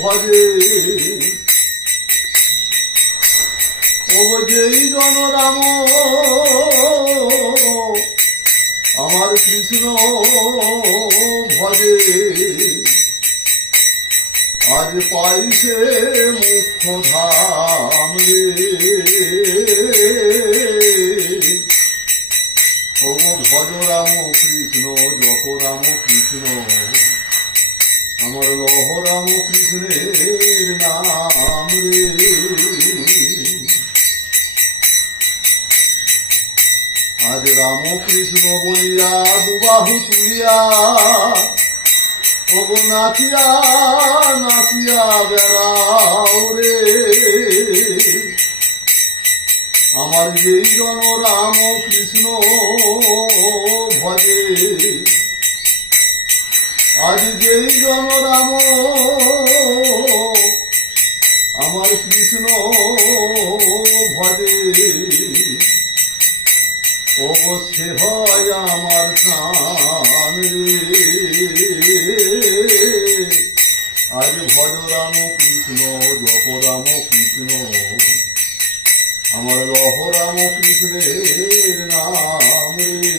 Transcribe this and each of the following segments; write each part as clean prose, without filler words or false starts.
ভজে ও যেই জন রাম আমার কৃষ্ণ ভজে আজ পাইছে মুখ্য ধাম রে ও ভজ রাম কৃষ্ণ জপ রাম কৃষ্ণ আমার লহ রাম কৃষ্ণের নাম রে আজ রাম কৃষ্ণ বলিয়া দুবাহু তুলিয়া ওগো নাচিয়া নাচিয়া বেড়াও রে আমার যেই জন রাম কৃষ্ণ ভজে আজ যেই জন রাম আমার কৃষ্ণ ভজে অবশ্যে হয় আমার প্রাণ রে আজ ভজ রাম কৃষ্ণ জপ রাম কৃষ্ণ আমার লহ রাম কৃষ্ণের নাম রে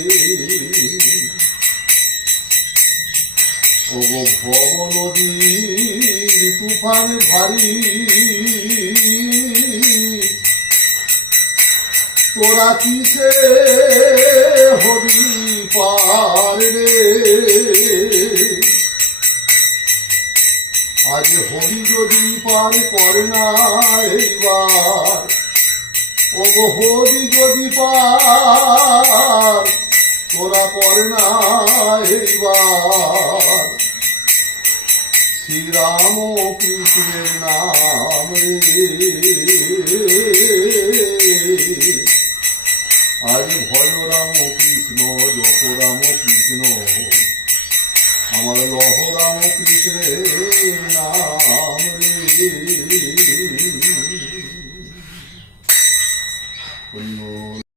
ওগো ভব নদীর তুফান ভারী তোরা কিসে হবি পার রে আজ হবি যদি পার করে না এইবার ওগো হবি যদি পার তোরা করে না এইবার শ্রীরাম কৃষ্ণের নাম রে আজ ভজ রাম কৃষ্ণ জপ রাম কৃষ্ণ আমার লহ রাম কৃষ্ণের নাম রে